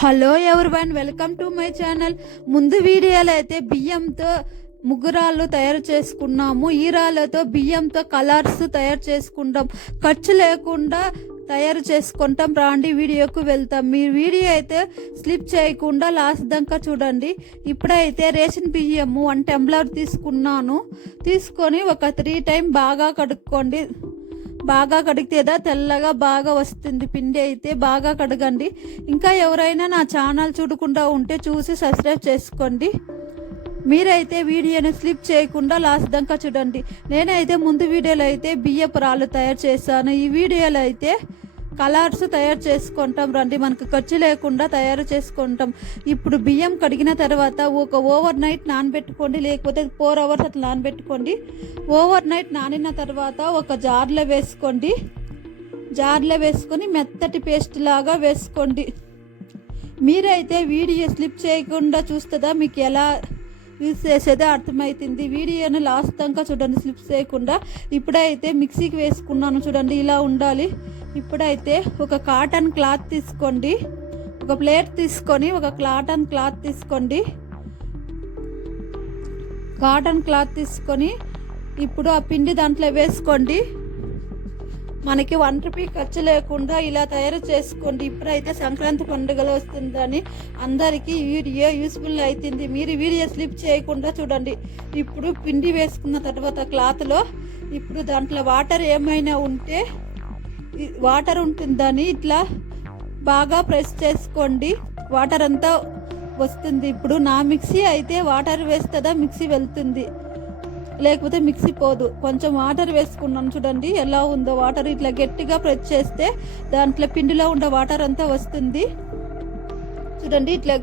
Hello one welcome to my channel ముందు వీడియోలో అయితే బియ్యంతో ముగ్గురాళ్ళు తయారు చేసుకున్నాము. ఈ రాళ్ళతో బియ్యంతో కలర్స్ తయారు చేసుకుంటాం. ఖర్చు లేకుండా తయారు చేసుకుంటాం. రాండి వీడియోకు వెళ్తాం. మీ వీడియో అయితే స్లిప్ చేయకుండా లాస్ట్ దాకా చూడండి. ఇప్పుడైతే రేషన్ బియ్యము వన్ టెంప్లర్ తీసుకున్నాను. తీసుకొని ఒక త్రీ టైం బాగా కడుక్కోండి. బాగా కడిగితేదా తెల్లగా బాగా వస్తుంది. పిండి అయితే బాగా కడగండి. ఇంకా ఎవరైనా నా ఛానల్ చూడకుండా ఉంటే చూసి సబ్స్క్రైబ్ చేసుకోండి. మీరైతే వీడియోని స్లిప్ చేయకుండా లాస్ట్ దాకా చూడండి. నేనైతే ముందు వీడియోలో అయితే బియ్యపు రాళ్ళు తయారు చేశాను. ఈ వీడియోలో అయితే కలర్స్ తయారు చేసుకుంటాం రండి మనకు ఖర్చు లేకుండా తయారు చేసుకుంటాం. ఇప్పుడు బియ్యం కడిగిన తర్వాత ఒక ఓవర్ నైట్ నానబెట్టుకోండి లేకపోతే ఫోర్ అవర్స్ అట్లా నానబెట్టుకోండి. ఓవర్ నైట్ నానిన తర్వాత ఒక జార్లో వేసుకోండి. జార్లో వేసుకొని మెత్తటి పేస్ట్ లాగా వేసుకోండి. మీరైతే వీడియో స్లిప్ చేయకుండా చూస్తుందా? మీకు ఎలా యూజ్ చేసేదే అర్థమవుతుంది వీడియోని లాస్ట్ దాకా చూడండి స్లిప్ చేయకుండా. ఇప్పుడైతే మిక్సీకి వేసుకున్నాను చూడండి ఇలా ఉండాలి. ఇప్పుడైతే ఒక కాటన్ క్లాత్ తీసుకోండి. ఒక ప్లేట్ తీసుకొని ఒక కాటన్ క్లాత్ తీసుకోండి. కాటన్ క్లాత్ తీసుకొని ఇప్పుడు ఆ పిండి దాంట్లో వేసుకోండి. మనకి వన్ రూపీ ఖర్చు లేకుండా ఇలా తయారు చేసుకోండి. ఇప్పుడైతే సంక్రాంతి పండుగలు వస్తుందని అందరికీ వీడియో యూస్ఫుల్ అవుతుంది మీరు వీడియో స్లిప్ చేయకుండా చూడండి. ఇప్పుడు పిండి వేసుకున్న తర్వాత క్లాత్లో ఇప్పుడు దాంట్లో వాటర్ ఏమైనా ఉంటే వాటర్ ఉంటుందని ఇట్లా బాగా ప్రెస్ చేసుకోండి. వాటర్ అంతా వస్తుంది. ఇప్పుడు నా మిక్సీ అయితే వాటర్ వేస్తుందా? మిక్సీ వెళ్తుంది. లేకపోతే మిక్సీ పోదు. కొంచెం వాటర్ వేసుకున్నాను చూడండి ఎలా ఉందో వాటర్ ఇట్లా గట్టిగా ప్రెస్ చేస్తే దాంట్లో పిండిలో ఉండే వాటర్ అంతా వస్తుంది. చూడండి ఇట్లా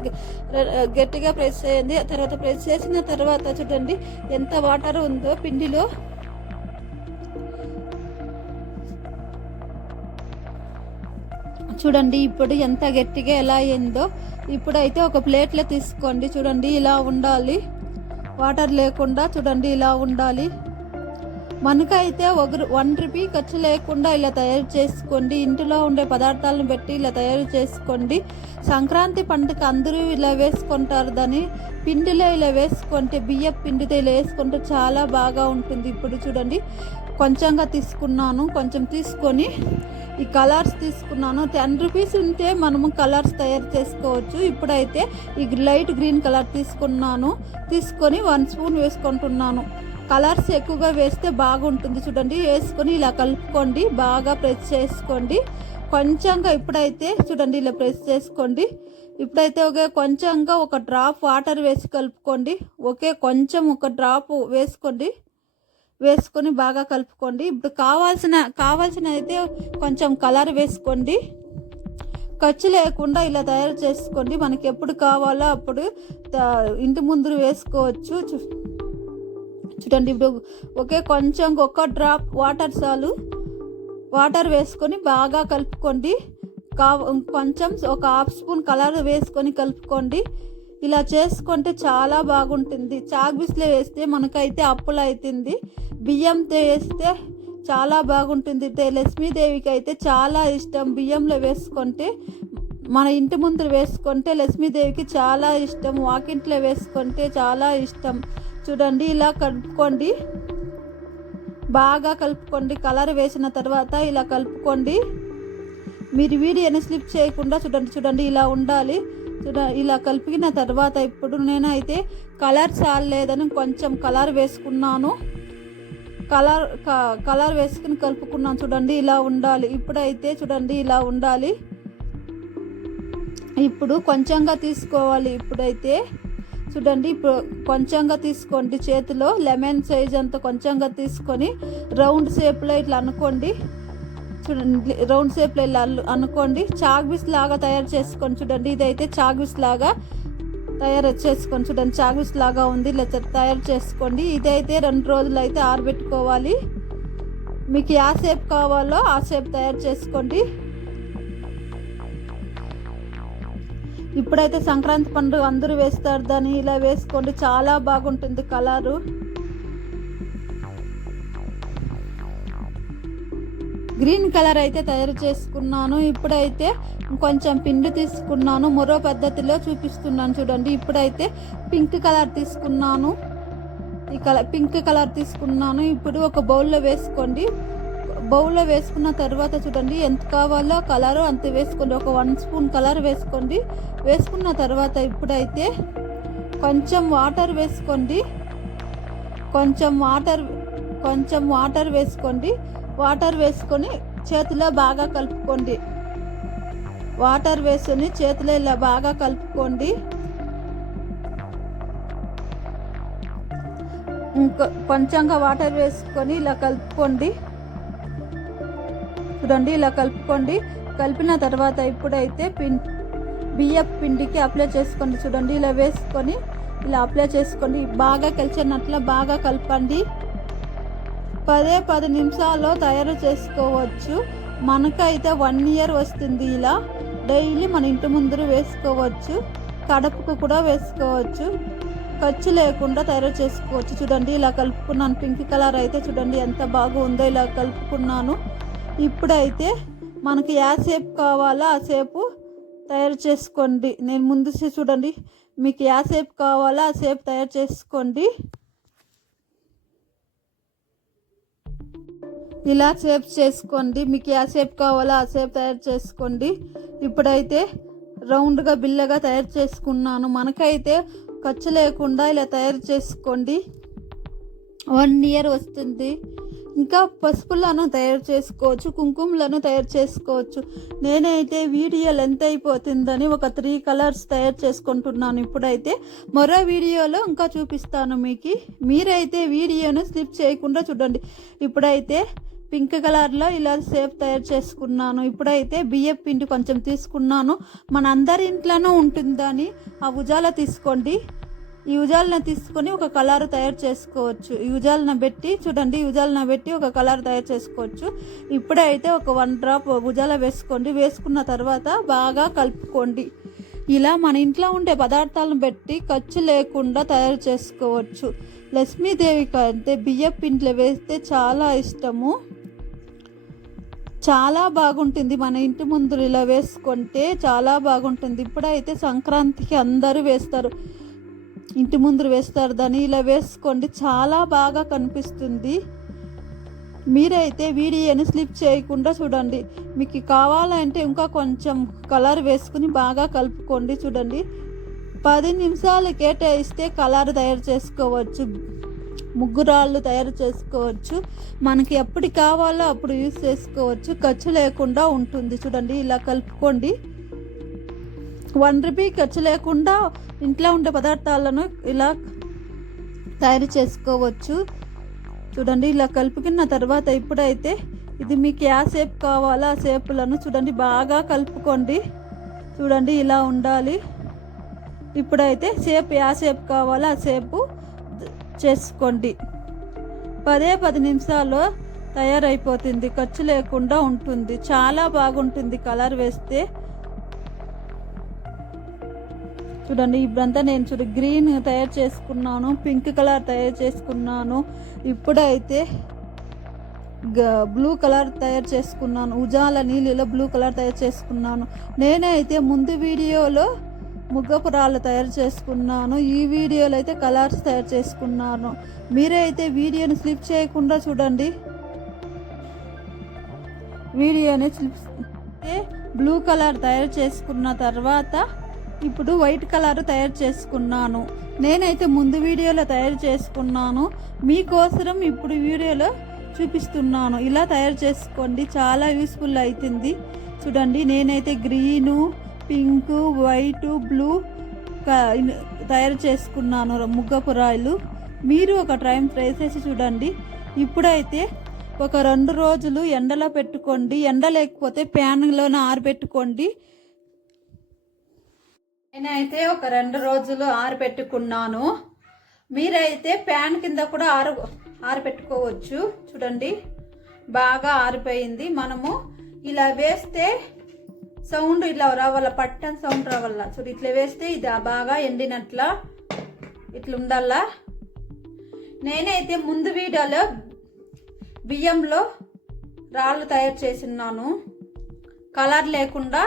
గట్టిగా ప్రెస్ చేయండి. తర్వాత ప్రెస్ చేసిన తర్వాత చూడండి ఎంత వాటర్ ఉందో పిండిలో. చూడండి ఇప్పుడు ఎంత గట్టిగా ఎలా అయిందో. ఇప్పుడైతే ఒక ప్లేట్లో తీసుకోండి. చూడండి ఇలా ఉండాలి. వాటర్ లేకుండా చూడండి ఇలా ఉండాలి. మనకైతే ఒక వన్ రూపీ ఖర్చు లేకుండా ఇలా తయారు చేసుకోండి. ఇంటిలో ఉండే పదార్థాలను పెట్టి ఇలా తయారు చేసుకోండి. సంక్రాంతి పండుగ అందరూ ఇలా వేసుకుంటారు దాన్ని. పిండిలో ఇలా వేసుకుంటే బియ్య పిండితో ఇలా వేసుకుంటే చాలా బాగా ఉంటుంది. ఇప్పుడు చూడండి కొంచెంగా తీసుకున్నాను కొంచెం తీసుకొని ఈ కలర్స్ తీసుకున్నాను. టెన్ రూపీస్ ఉంటే మనము కలర్స్ తయారు చేసుకోవచ్చు. ఇప్పుడైతే ఈ లైట్ గ్రీన్ కలర్ తీసుకున్నాను. తీసుకొని వన్ స్పూన్ వేసుకుంటున్నాను. కలర్స్ ఎక్కువగా వేస్తే బాగుంటుంది చూడండి. వేసుకొని ఇలా కలుపుకోండి. బాగా ప్రెస్ చేసుకోండి. కొంచెంగా ఇప్పుడైతే చూడండి ఇలా ప్రెస్ చేసుకోండి. ఇప్పుడైతే ఒకే కొంచెంగా ఒక డ్రాప్ వాటర్ వేసి కలుపుకోండి. ఒకే కొంచెం ఒక డ్రాప్ వేసుకోండి. వేసుకొని బాగా కలుపుకోండి. ఇప్పుడు కావాల్సిన కావాల్సిన అయితే కొంచెం కలర్ వేసుకోండి. ఖర్చు లేకుండా ఇలా తయారు చేసుకోండి. మనకి ఎప్పుడు కావాలో అప్పుడు ఇంటి ముందు వేసుకోవచ్చు. చూ- చూడండి ఇప్పుడు ఒకే కొంచెం ఒక డ్రాప్ వాటర్ చాలు. వాటర్ వేసుకొని బాగా కలుపుకోండి. కా కొంచెం ఒక హాఫ్ స్పూన్ కలర్ వేసుకొని కలుపుకోండి. ఇలా చేసుకుంటే చాలా బాగుంటుంది. చాక్బిస్లో వేస్తే మనకైతే అప్పులు అవుతుంది బియ్యంతో వేస్తే చాలా బాగుంటుంది. లక్ష్మీదేవికి అయితే చాలా ఇష్టం. బియ్యంలో వేసుకుంటే మన ఇంటి ముందు వేసుకుంటే లక్ష్మీదేవికి చాలా ఇష్టం. వాకింట్లో వేసుకుంటే చాలా ఇష్టం. చూడండి ఇలా కలుపుకోండి. బాగా కలుపుకోండి. కలర్ వేసిన తర్వాత ఇలా కలుపుకోండి. మీరు వీడియోని స్లిప్ చేయకుండా చూడండి చూడండి ఇలా ఉండాలి. ఇలా కలిపిన తర్వాత ఇప్పుడు నేనైతే కలర్ చాలేదని కొంచెం కలర్ వేసుకున్నాను. కలర్ క- కలర్ వేసుకుని కలుపుకున్నాను చూడండి ఇలా ఉండాలి. ఇప్పుడైతే చూడండి ఇలా ఉండాలి. ఇప్పుడు కొంచెంగా తీసుకోవాలి. ఇప్పుడైతే చూడండి ఇప్పుడు కొంచెంగా తీసుకోండి. చేతిలో లెమన్ సైజ్ అంత కొంచెంగా తీసుకొని రౌండ్ షేప్లో ఇట్లా అనుకోండి. చూడండి రౌండ్ షేప్లో ఇలా అనుకోండి చాగ్విస్ లాగా తయారు చేసుకొని చూడండి ఇదైతే చాగ్విస్ లాగా తయారు చేసుకొని చూడండి చాగ్విస్ లాగా ఉంది ఇలా తయారు చేసుకోండి. ఇదైతే రెండు రోజులు అయితే ఆరబెట్టుకోవాలి. మీకు ఏ షేప్ కావాలో ఆ షేప్ తయారు చేసుకోండి. ఇప్పుడైతే సంక్రాంతి పండుగ అందరూ వేస్తారు దాన్ని ఇలా వేసుకోండి చాలా బాగుంటుంది కలరు. గ్రీన్ కలర్ అయితే తయారు చేసుకున్నాను. ఇప్పుడైతే కొంచెం పిండి తీసుకున్నాను. మరో పద్ధతిలో చూపిస్తున్నాను చూడండి. ఇప్పుడైతే పింక్ కలర్ తీసుకున్నాను. ఈ కలర్ పింక్ కలర్ తీసుకున్నాను. ఇప్పుడు ఒక బౌల్లో వేసుకోండి. బౌల్లో వేసుకున్న తర్వాత చూడండి. ఎంత కావాలో కలరు అంత వేసుకోండి. ఒక వన్ స్పూన్ కలర్ వేసుకోండి. వేసుకున్న తర్వాత ఇప్పుడైతే కొంచెం వాటర్ వేసుకోండి. కొంచెం వాటర్ కొంచెం వాటర్ వేసుకోండి. వాటర్ వేసుకొని చేతిలో బాగా కలుపుకోండి. వాటర్ వేసుకొని చేతిలో ఇలా బాగా కలుపుకోండి. ఇంకో కొంచెంగా వాటర్ వేసుకొని ఇలా కలుపుకోండి. చూడండి ఇలా కలుపుకోండి. కలిపిన తర్వాత ఇప్పుడైతే పిం బియ్యం పిండికి అప్లై చేసుకోండి. చూడండి ఇలా వేసుకొని ఇలా అప్లై చేసుకోండి. బాగా కలిసినట్లు బాగా కలపండి. పదే పది నిమిషాల్లో తయారు చేసుకోవచ్చు. మనకైతే వన్ ఇయర్ వస్తుంది ఇలా. డైలీ మన ఇంటి ముందర వేసుకోవచ్చు. కడపకు కూడా వేసుకోవచ్చు. ఖర్చు లేకుండా తయారు చేసుకోవచ్చు. చూడండి ఇలా కలుపుకున్నాను. పింక్ కలర్ అయితే చూడండి ఎంత బాగుందో ఇలా కలుపుకున్నాను. ఇప్పుడైతే మనకి ఏ షేప్ కావాలో ఆ షేపు తయారు చేసుకోండి. నేను ముందు చూడండి మీకు ఏ షేప్ కావాలో ఆ షేప్ తయారు చేసుకోండి. ఇలా షేప్ చేసుకోండి. మీకు ఏ షేప్ కావాలో ఆ షేప్ తయారు చేసుకోండి. ఇప్పుడైతే రౌండ్గా బిల్లగా తయారు చేసుకున్నాను. మనకైతే ఖర్చు లేకుండా ఇలా తయారు చేసుకోండి. వన్ ఇయర్ వస్తుంది. ఇంకా పసుపులను తయారు చేసుకోవచ్చు కుంకుమలను తయారు చేసుకోవచ్చు. నేనైతే వీడియో లెంత్ అయిపోతుందని ఒక త్రీ కలర్స్ తయారు చేసుకుంటున్నాను. ఇప్పుడైతే మరో వీడియోలో ఇంకా చూపిస్తాను మీకు. మీరైతే వీడియోను స్లిప్ చేయకుండా చూడండి. ఇప్పుడైతే పింక్ కలర్లో ఇలా సేఫ్ తయారు చేసుకున్నాను. ఇప్పుడైతే బియ్యం పిండి కొంచెం తీసుకున్నాను. మన అందరి ఇంట్లోనూ ఉంటుందని ఆ ఉజాల తీసుకోండి. ఈ ఉజాలను తీసుకొని ఒక కలర్ తయారు చేసుకోవచ్చు. ఈ ఉజాలను పెట్టి చూడండి ఈ ఉజాలను పెట్టి ఒక కలర్ తయారు చేసుకోవచ్చు. ఇప్పుడైతే ఒక వన్ డ్రాప్ ఉజాల వేసుకోండి. వేసుకున్న తర్వాత బాగా కలుపుకోండి. ఇలా మన ఇంట్లో ఉండే పదార్థాలను పెట్టి ఖర్చు లేకుండా తయారు చేసుకోవచ్చు. లక్ష్మీదేవికి అంటే బియ్య పిండిలో వేస్తే చాలా ఇష్టము. చాలా బాగుంటుంది. మన ఇంటి ముందు ఇలా వేసుకుంటే చాలా బాగుంటుంది. ఇప్పుడైతే సంక్రాంతికి అందరూ వేస్తారు. ఇంటి ముందు వేస్తారు. దాన్ని ఇలా వేసుకోండి. చాలా బాగా కనిపిస్తుంది. మీరైతే వీడియోని స్లిప్ చేయకుండా చూడండి. మీకు కావాలంటే ఇంకా కొంచెం కలర్ వేసుకుని బాగా కలుపుకోండి చూడండి. పది నిమిషాలు కేటాయిస్తే కలర్ తయారు చేసుకోవచ్చు. ముగ్గురాళ్ళు తయారు చేసుకోవచ్చు. మనకి ఎప్పుడు కావాలో అప్పుడు యూస్ చేసుకోవచ్చు. ఖర్చు లేకుండా ఉంటుంది. చూడండి ఇలా కలుపుకోండి. వన్ రూపీ ఖర్చు లేకుండా ఇంట్లో ఉండే పదార్థాలను ఇలా తయారు చేసుకోవచ్చు. చూడండి ఇలా కలుపుకున్న తర్వాత ఇప్పుడైతే ఇది మీకు ఏ షేప్ కావాలో ఆ షేపులను చూడండి బాగా కలుపుకోండి. చూడండి ఇలా ఉండాలి. ఇప్పుడైతే షేప్ ఏ షేప్ కావాలో ఆ షేపు చేసుకోండి. పదే పది నిమిషాల్లో తయారైపోతుంది. ఖర్చు లేకుండా ఉంటుంది. చాలా బాగుంటుంది కలర్ వేస్తే. చూడండి ఇప్పుడంతా నేను చూడు గ్రీన్ తయారు చేసుకున్నాను పింక్ కలర్ తయారు చేసుకున్నాను. ఇప్పుడైతే బ్లూ కలర్ తయారు చేసుకున్నాను. ఉజాల నీళ్ళలో బ్లూ కలర్ తయారు చేసుకున్నాను. నేనైతే ముందు వీడియోలో ముగ్గపు రాళ్ళు తయారు చేసుకున్నాను. ఈ వీడియోలో అయితే కలర్స్ తయారు చేసుకున్నాను. మీరైతే వీడియోని స్లిప్ చేయకుండా చూడండి. వీడియోని స్లిప్ బ్లూ కలర్ తయారు చేసుకున్న తర్వాత ఇప్పుడు వైట్ కలర్ తయారు చేసుకున్నాను. నేనైతే ముందు వీడియోలో తయారు చేసుకున్నాను. మీకోసం ఇప్పుడు వీడియోలో చూపిస్తున్నాను. ఇలా తయారు చేసుకోండి. చాలా యూస్ఫుల్ అవుతుంది చూడండి నేనైతే గ్రీను పింక్ వైట్ బ్లూ తయారు చేసుకున్నాను ముగ్గపురాయిలు మీరు ఒక టైం ట్రై చేసి చూడండి. ఇప్పుడైతే ఒక రెండు రోజులు ఎండలో పెట్టుకోండి. ఎండ లేకపోతే ప్యాన్లోనే ఆరబెట్టుకోండి. నేనైతే ఒక రెండు రోజులు ఆరబెట్టుకున్నాను. మీరైతే ప్యాన్ కింద కూడా ఆరు ఆరబెట్టుకోవచ్చు. చూడండి. బాగా ఆరిపోయింది. మనము ఇలా వేస్తే సౌండ్ ఇట్లా రావాల పట్టని సౌండ్ రావాల. చూడు ఇట్లా వేస్తే ఇది బాగా ఎండినట్ల ఇట్లా ఉండాలా నేనైతే ముందు వీడియోలో బియ్యంలో రాళ్ళు తయారు చేసిన్నాను. కలర్ లేకుండా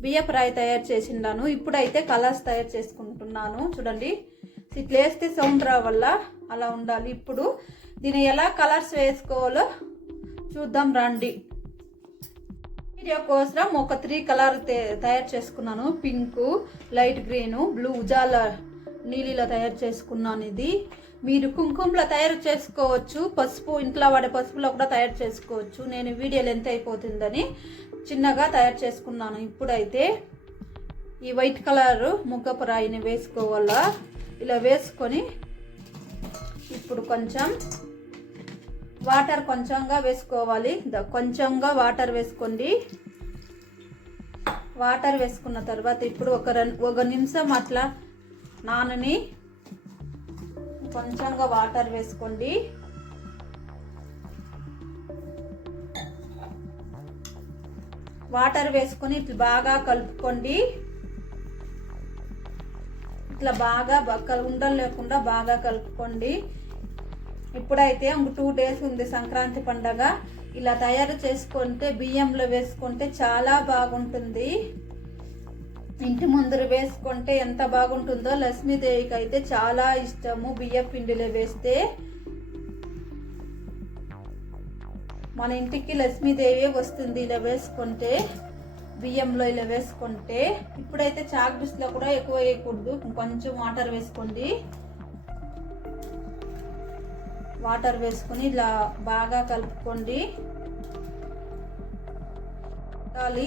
బియ్యపు రాయి తయారు చేసిన్నాను. ఇప్పుడైతే కలర్స్ తయారు చేసుకుంటున్నాను. చూడండి ఇట్లా వేస్తే సౌండ్ రావల్ల అలా ఉండాలి. ఇప్పుడు దీన్ని ఎలా కలర్స్ వేసుకోవాలో చూద్దాం రండి. వీడియో కోసం ఒక త్రీ కలర్ తయారు చేసుకున్నాను. Pink light green blue Ujala నీలిలో తయారు చేసుకున్నాను ఇది. మీరు కుంకుమలో తయారు చేసుకోవచ్చు. పసుపు ఇంట్లో వాడే పసుపులో కూడా తయారు చేసుకోవచ్చు. నేను వీడియోలు ఎంత అయిపోతుందని చిన్నగా తయారు చేసుకున్నాను. ఇప్పుడైతే ఈ వైట్ కలర్ ముగ్గపు రాయిని వేసుకోవాలా? ఇలా వేసుకొని ఇప్పుడు కొంచెం వాటర్ కొంచెంగా వేసుకోవాలి. కొంచెంగా వాటర్ వేసుకోండి. వాటర్ వేసుకున్న తర్వాత ఇప్పుడు ఒక రన్ ఒక నిమిషం అట్లా నానని కొంచెంగా వాటర్ వేసుకోండి. వాటర్ వేసుకొని ఇట్లా బాగా కలుపుకోండి. ఇట్లా బాగా బక్కలు ఉండలు లేకుండా బాగా కలుపుకోండి. ఇప్పుడైతే ఇంక టూ డేస్ ఉంది సంక్రాంతి పండగ. ఇలా తయారు చేసుకుంటే బియ్యంలో వేసుకుంటే చాలా బాగుంటుంది. ఇంటి ముందర వేసుకుంటే ఎంత బాగుంటుందో లక్ష్మీదేవికి అయితే చాలా ఇష్టము బియ్య పిండిలో వేస్తే. మన ఇంటికి లక్ష్మీదేవి వస్తుంది ఇలా వేసుకుంటే బియ్యంలో ఇలా వేసుకుంటే. ఇప్పుడైతే చాక్ బిస్లో కూడా ఎక్కువ వేయకూడదు కొంచెం వాటర్ వేసుకోండి. వాటర్ వేసుకొని ఇలా బాగా కలుపుకోండి. ఉండాలి.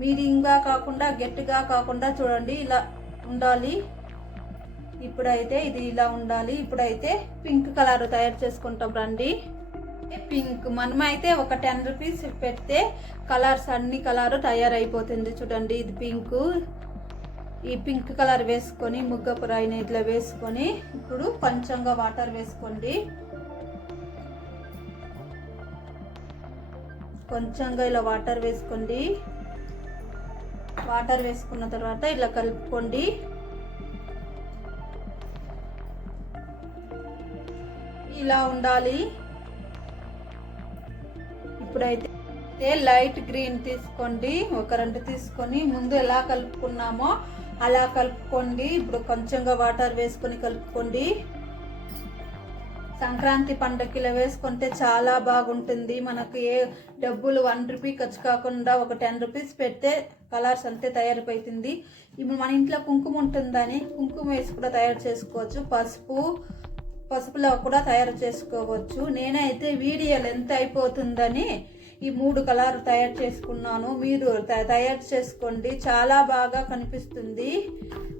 మీడియంగా కాకుండా గట్టిగా కాకుండా చూడండి ఇలా ఉండాలి. ఇప్పుడైతే ఇది ఇలా ఉండాలి. ఇప్పుడైతే పింక్ కలర్ తయారు చేసుకుంటాం రండి. పింక్ మనమైతే ఒక టెన్ రూపీస్ పెడితే కలర్స్ అన్ని కలర్ తయారైపోతుంది చూడండి. ఇది పింక్. ఈ పింక్ కలర్ వేసుకొని ముగ్గపురాయిని ఇట్లా వేసుకొని ఇప్పుడు కొంచెంగా వాటర్ వేసుకోండి. కొంచెంగా ఇలా వాటర్ వేసుకోండి. వాటర్ వేసుకున్న తర్వాత ఇలా కలుపుకోండి. ఇలా ఉండాలి. ఇప్పుడైతే లైట్ గ్రీన్ తీసుకోండి. ఒక రెండు తీసుకొని ముందు ఎలా కలుపుకున్నామో అలా కలుపుకోండి. ఇప్పుడు కొంచెంగా వాటర్ వేసుకొని కలుపుకోండి. సంక్రాంతి పండుగ ఇలా వేసుకుంటే చాలా బాగుంటుంది. మనకు ఏ డబ్బులు వన్ రూపీ ఖర్చు కాకుండా ఒక టెన్ రూపీస్ పెడితే కలర్స్ అంతే తయారైపోతుంది. ఇప్పుడు మన ఇంట్లో కుంకుమ ఉంటుందని కుంకుమ వేసి కూడా తయారు చేసుకోవచ్చు. పసుపు పసుపులో కూడా తయారు చేసుకోవచ్చు. నేనైతే వీడియోలు ఎంత అయిపోతుందని ఈ మూడు కలర్ తయారు చేసుకున్నాను. మీరు త- తయారు చేసుకోండి. చాలా బాగా కనిపిస్తుంది.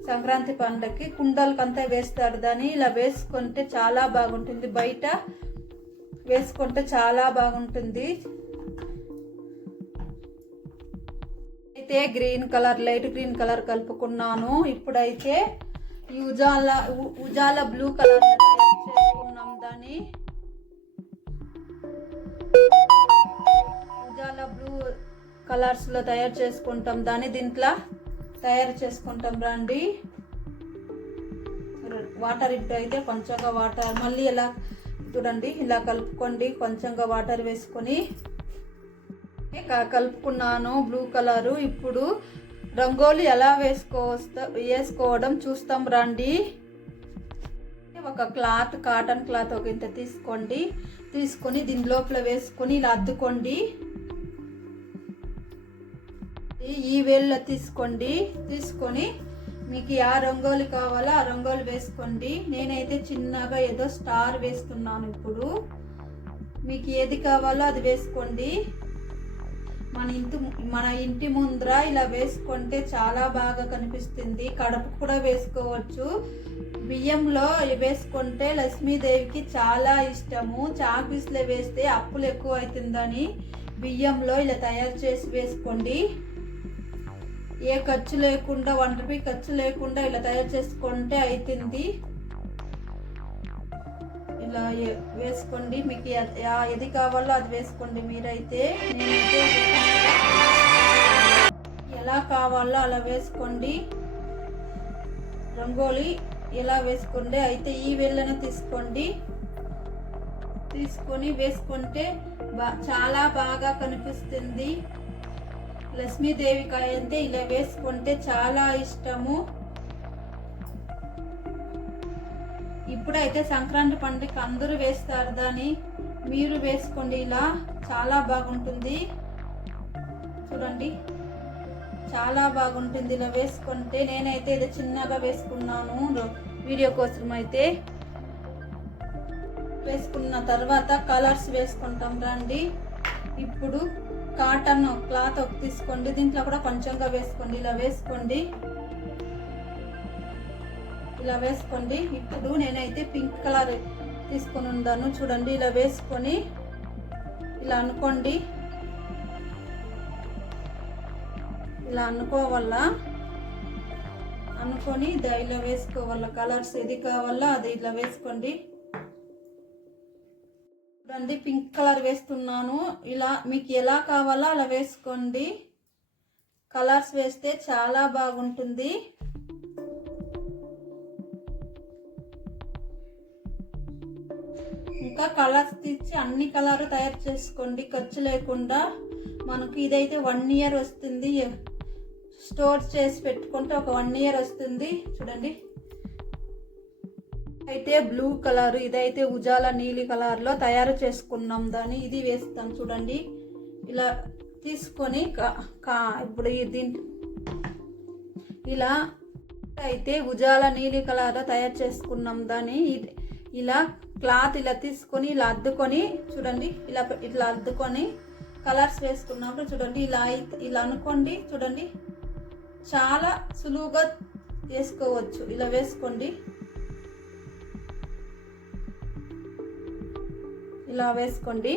సంక్రాంతి పండగకి కుండలకంతా వేస్తారు దాన్ని. ఇలా వేసుకుంటే చాలా బాగుంటుంది. బయట వేసుకుంటే చాలా బాగుంటుంది. అయితే green colour light green colour కలుపుకున్నాను. ఇప్పుడైతే ఈ ఉజాల ఉ- ఉజాల బ్లూ కలర్ తయారు చేసుకున్నాం దాన్ని. ఉజాల బ్లూ కలర్స్లో తయారు చేసుకుంటాం దాన్ని దీంట్లో. తయారు చేసుకుంటాం రండి. వాటర్ ఇప్పుడు అయితే కొంచెంగా వాటర్ మళ్ళీ ఇలా చూడండి ఇలా కలుపుకోండి కొంచెంగా వాటర్ వేసుకొని. కలుపుకున్నాను బ్లూ కలరు. ఇప్పుడు రంగోలి ఎలా వేసుకో వేసుకోవడం చూస్తాం రండి. ఒక క్లాత్ కాటన్ క్లాత్ ఒక ఇంత తీసుకోండి. తీసుకొని దీని లోపల వేసుకొని ఇలా అద్దుకోండి. ఈ- వేళ్ళ తీసుకోండి. తీసుకొని మీకు ఆ రంగోలు కావాలో ఆ రంగోలు వేసుకోండి. నేనైతే చిన్నగా ఏదో స్టార్ వేస్తున్నాను ఇప్పుడు. మీకు ఏది కావాలో అది వేసుకోండి. మన ఇంటి మన ఇంటి ముందర ఇలా వేసుకుంటే చాలా బాగా కనిపిస్తుంది. కడప కూడా వేసుకోవచ్చు. బియ్యంలో వేసుకుంటే లక్ష్మీదేవికి చాలా ఇష్టము. చాపీస్లో వేస్తే అప్పులు ఎక్కువ అవుతుందని బియ్యంలో ఇలా తయారు చేసి వేసుకోండి. ఏ ఖర్చు లేకుండా వన్ రూపీ ఖర్చు లేకుండా ఇలా తయారు చేసుకుంటే అవుతుంది ఇలా వేసుకోండి. మీకు ఏది కావాలో అది వేసుకోండి మీరైతే. నేనైతే ఎలా కావాలో అలా వేసుకోండి. రంగోలి ఎలా వేసుకోండి అయితే ఈ వేళ్ళను తీసుకోండి. తీసుకొని వేసుకుంటే చాలా బాగా కనిపిస్తుంది. లక్ష్మీదేవికాయ అయితే ఇలా వేసుకుంటే చాలా ఇష్టము. ఇప్పుడైతే సంక్రాంతి పండుగ అందరూ వేస్తారు దాన్ని. మీరు వేసుకోండి ఇలా. చాలా బాగుంటుంది. చూడండి. చాలా బాగుంటుంది ఇలా వేసుకుంటే. నేనైతే ఇది చిన్నగా వేసుకున్నాను. వీడియో కోసం అయితే వేసుకున్న తర్వాత కలర్స్ వేసుకుంటాం రండి. ఇప్పుడు కాటన్ క్లాత్ ఒక తీసుకోండి దీంట్లో కూడా కొంచెంగా వేసుకోండి. ఇలా వేసుకోండి. ఇలా వేసుకోండి. ఇప్పుడు నేనైతే పింక్ కలర్ తీసుకొని ఉన్నాను. చూడండి ఇలా వేసుకొని ఇలా అనుకోండి. ఇలా అనుకోవాల? అనుకొని ఇలా వేసుకోవాల? కలర్స్ ఏది కావాలో అది ఇలా వేసుకోండి. చూడండి పింక్ కలర్ వేస్తున్నాను. ఇలా మీకు ఎలా కావాలో అలా వేసుకోండి. కలర్స్ వేస్తే చాలా బాగుంటుంది. ఇంకా కలర్స్ తెచ్చి అన్ని కలర్ తయారు చేసుకోండి. ఖర్చు లేకుండా మనకు ఇదైతే వన్ ఇయర్ వస్తుంది. స్టోర్ చేసి పెట్టుకుంటే ఒక వన్ ఇయర్ వస్తుంది. చూడండి. అయితే బ్లూ కలర్ ఇదైతే ఉజాల నీలి కలర్లో తయారు చేసుకున్నాం. దాన్ని ఇది వేస్తాం చూడండి. ఇలా తీసుకొని కా- కా- ఇప్పుడు ఇది దీని ఇలా అయితే ఉజాల నీలి కలర్లో తయారు చేసుకున్నాం. దాన్ని ఇలా క్లాత్ ఇలా తీసుకొని ఇలా అద్దుకొని చూడండి. ఇలా ఇట్లా అద్దుకొని కలర్స్ వేసుకున్నప్పుడు చూడండి ఇలా ఇలా అనుకోండి. చూడండి చాలా సులువుగా వేసుకోవచ్చు. ఇలా వేసుకోండి. ఇలా వేసుకోండి.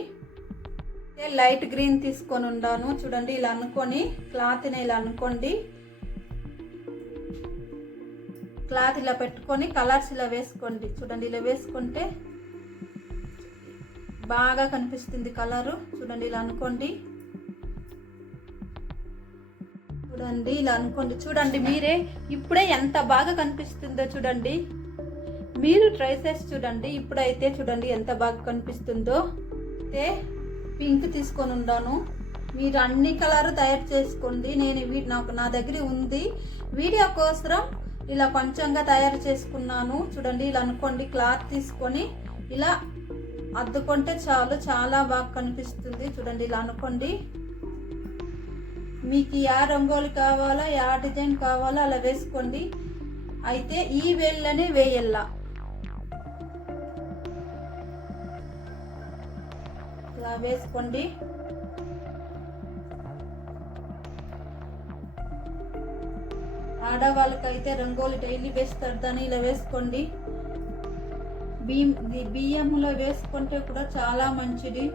లైట్ గ్రీన్ తీసుకొని ఉన్నాను చూడండి ఇలా అనుకొని క్లాత్ని ఇలా అనుకోండి. క్లాత్ ఇలా పెట్టుకొని కలర్స్ ఇలా వేసుకోండి. చూడండి ఇలా వేసుకుంటే బాగా కనిపిస్తుంది కలరు. చూడండి ఇలా అనుకోండి. చూడండి ఇలా అనుకోండి. చూడండి మీరే ఇప్పుడే ఎంత బాగా కనిపిస్తుందో చూడండి. మీరు ట్రై చేసి చూడండి. ఇప్పుడైతే చూడండి ఎంత బాగా కనిపిస్తుందో. అయితే పింక్ తీసుకొని ఉన్నాను మీరు అన్ని కలర్ తయారు చేసుకోండి. నేను వీ- నాకు నా దగ్గర ఉంది. వీడియో కోసం ఇలా కొంచెంగా తయారు చేసుకున్నాను. చూడండి ఇలా అనుకోండి క్లాత్ తీసుకొని ఇలా అద్దుకుంటే చాలు. చాలా బాగా కనిపిస్తుంది. చూడండి ఇలా అనుకోండి. మీకు యా రంగులు కావాలా యా డిజైన్ కావాలో అలా వేసుకోండి. అయితే ఈ వేళ్ళనే వేయల్లా. వేసుకోండి. ఆడవాళ్ళకైతే రంగోలి డైలీ వేస్తారు దాన్ని ఇలా వేసుకోండి. బియ్యం బియ్యంలో వేసుకుంటే కూడా చాలా మంచిది.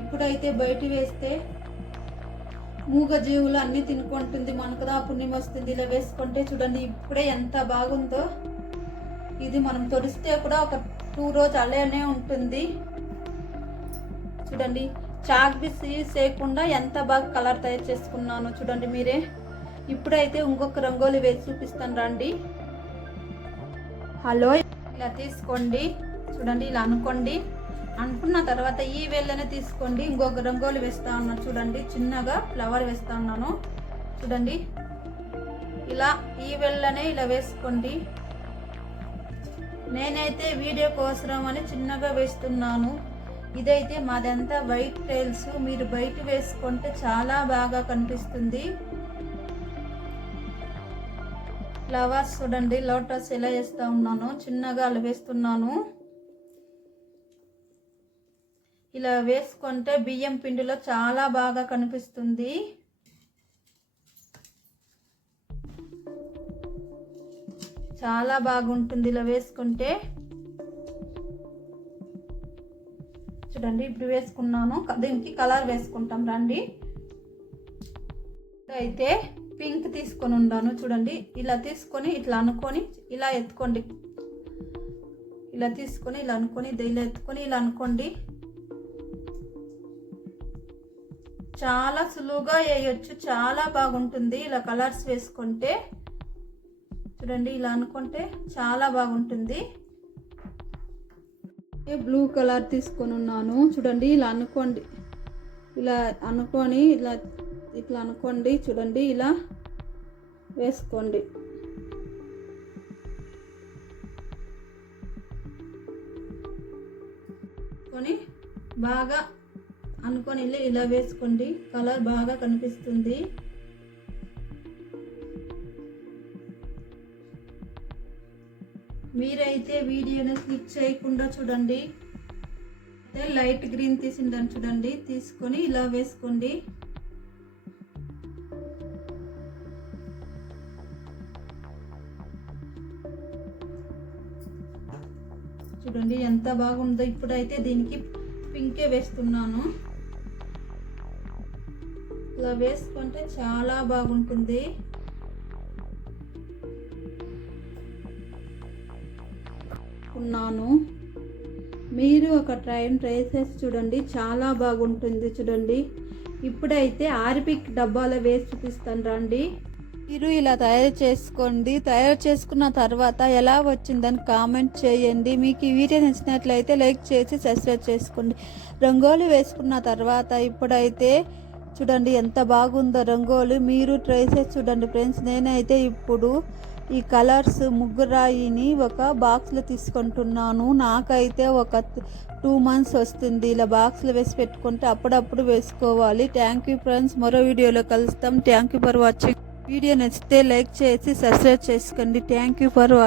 ఇప్పుడైతే బయట వేస్తే మూగజీవులు అన్ని తినుకుంటుంది మనకు దా పుణ్యం వస్తుంది ఇలా వేసుకుంటే చూడండి ఇప్పుడే ఎంత బాగుందో. ఇది మనం తొడిస్తే కూడా ఒక టూ రోజు అలానే ఉంటుంది. చూడండి. చాక్ బిస్ యూస్ చేయకుండా ఎంత బాగా కలర్ తయారు చేసుకున్నాను చూడండి మీరే. ఇప్పుడైతే ఇంకొక రంగోలి వేసి చూపిస్తాను రండి. హలో ఇలా తీసుకోండి. చూడండి ఇలా అనుకోండి. అనుకున్న తర్వాత ఈ వేళ్ళనే తీసుకోండి. ఇంకొక రంగోలి వేస్తా ఉన్నాను చూడండి. చిన్నగా ఫ్లవర్ వేస్తా ఉన్నాను చూడండి. ఇలా ఈ వేళ్ళనే ఇలా వేసుకోండి. నేనైతే వీడియో కోసరం అని చిన్నగా వేస్తున్నాను. ఇదైతే మాదంతా వైట్ టైల్స్. మీరు బయట వేసుకుంటే చాలా బాగా కనిపిస్తుంది. ఫ్లవర్స్ చూడండి లోటస్ ఎలా వేస్తూ ఉన్నాను చిన్నగా అలా వేస్తున్నాను. ఇలా వేసుకుంటే బియ్యం పిండిలో చాలా బాగా కనిపిస్తుంది. చాలా బాగుంటుంది ఇలా వేసుకుంటే. చూడండి ఇప్పుడు వేసుకున్నాను. దీనికి కలర్ వేసుకుంటాం రండి. అయితే పింక్ తీసుకొని ఉన్నాను చూడండి. ఇలా తీసుకొని ఇట్లా అనుకొని ఇలా ఎత్తుకోండి. ఇలా తీసుకొని ఇలా అనుకొని ఇలా ఎత్తుకొని ఇలా అనుకోండి. చాలా సులువుగా వేయొచ్చు చాలా బాగుంటుంది ఇలా కలర్స్ వేసుకుంటే. చూడండి ఇలా అనుకుంటే చాలా బాగుంటుంది. బ్లూ కలర్ తీసుకొని ఉన్నాను చూడండి ఇలా అనుకోండి. ఇలా అనుకొని ఇలా ఇట్లా అనుకోండి చూడండి ఇలా వేసుకోండి. కొని బాగా అనుకొని వెళ్ళి ఇలా వేసుకోండి. కలర్ బాగా కనిపిస్తుంది. మీరైతే వీడియోని క్లిక్ చేయకుండా చూడండి. అయితే లైట్ గ్రీన్ తీసిందని చూడండి. తీసుకొని ఇలా వేసుకోండి. చూడండి ఎంత బాగుందో. ఇప్పుడైతే దీనికి పింకే వేస్తున్నాను. ఇలా వేసుకుంటే చాలా బాగుంటుంది. ఉన్నాను మీరు ఒక ట్రైన్ ట్రై చేసి చూడండి చాలా బాగుంటుంది చూడండి. ఇప్పుడైతే ఆర్పిక్ డబ్బాలో వేసి చూపిస్తాను రండి. మీరు ఇలా తయారు చేసుకోండి. తయారు చేసుకున్న తర్వాత ఎలా వచ్చిందని కామెంట్ చేయండి. మీకు ఈ వీడియో నచ్చినట్లయితే లైక్ చేసి సబ్స్క్రైబ్ చేసుకోండి. రంగోలి వేసుకున్న తర్వాత ఇప్పుడైతే చూడండి ఎంత బాగుందో రంగోలి. మీరు ట్రై చేసి చూడండి ఫ్రెండ్స్ నేనైతే ఇప్పుడు ఈ కలర్స్ ముగ్గురాయిని ఒక బాక్స్లో తీసుకుంటున్నాను. నాకైతే ఒక టూ మంత్స్ వస్తుంది. ఇలా బాక్స్లో వేసి పెట్టుకుంటే అప్పుడప్పుడు వేసుకోవాలి. థ్యాంక్ యూ ఫ్రెండ్స్ మరో వీడియోలో కలుస్తాం. Thank you for watching video నచ్చితే లైక్ చేసి సబ్స్క్రైబ్ చేసుకోండి. Thank you for watching